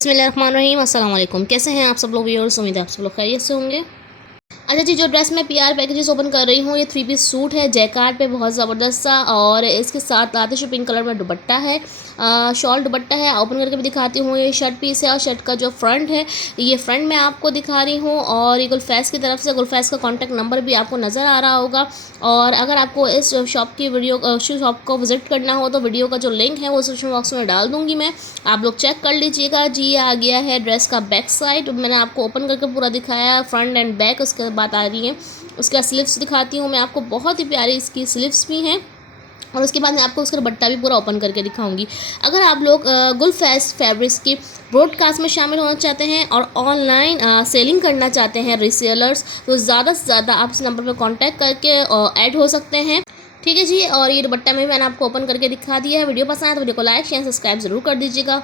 बिस्मिल्लाहिर्रहमानिर्रहीम। अस्सलाम वालेकुम। कैसे हैं आप सब लोग व्यूअर्स? उम्मीद है आप सब लोग खैरियत से होंगे। अच्छा जी, जो ड्रेस मैं पीआर पैकेजेस ओपन कर रही हूँ, ये 3 पीस सूट है जैकार्ड पे, बहुत ज़बरदस्त सा, और इसके साथ आतिश पिंक कलर में दुपट्टा है, शॉल दुपट्टा है। ओपन करके भी दिखाती हूँ। ये शर्ट पीस है और शर्ट का जो फ्रंट है, ये फ्रंट मैं आपको दिखा रही हूँ। और ये गुलफैस की तरफ से, गुलफैस का कॉन्टैक्ट नंबर भी आपको नज़र आ रहा होगा। और अगर आपको इस शॉप की वीडियो शॉप को विज़िट करना हो तो वीडियो का जो लिंक है वो डिस्क्रिप्शन बॉक्स में डाल दूँगी मैं, आप लोग चेक कर लीजिएगा जी। ये आ गया है ड्रेस का बैक साइड, मैंने आपको ओपन करके पूरा दिखाया, फ्रंट एंड बैक। उसके बात आ रही है, उसका स्लीव्स दिखाती हूँ मैं आपको, बहुत ही प्यारी इसकी स्लीव्स भी हैं। और उसके बाद मैं आपको उसका दुपट्टा भी पूरा ओपन करके दिखाऊंगी। अगर आप लोग गुलफैस फैब्रिक्स की ब्रॉडकास्ट में शामिल होना चाहते हैं और ऑनलाइन सेलिंग करना चाहते हैं रीसेलर्स, तो ज़्यादा से ज़्यादा आप इस नंबर पर कांटेक्ट करके ऐड हो सकते हैं। ठीक है जी। और ये दुपट्टा में मैंने आपको ओपन करके दिखा दिया है। वीडियो पसंद आए तो वीडियो को लाइक शेयर सब्सक्राइब ज़रूर कर दीजिएगा।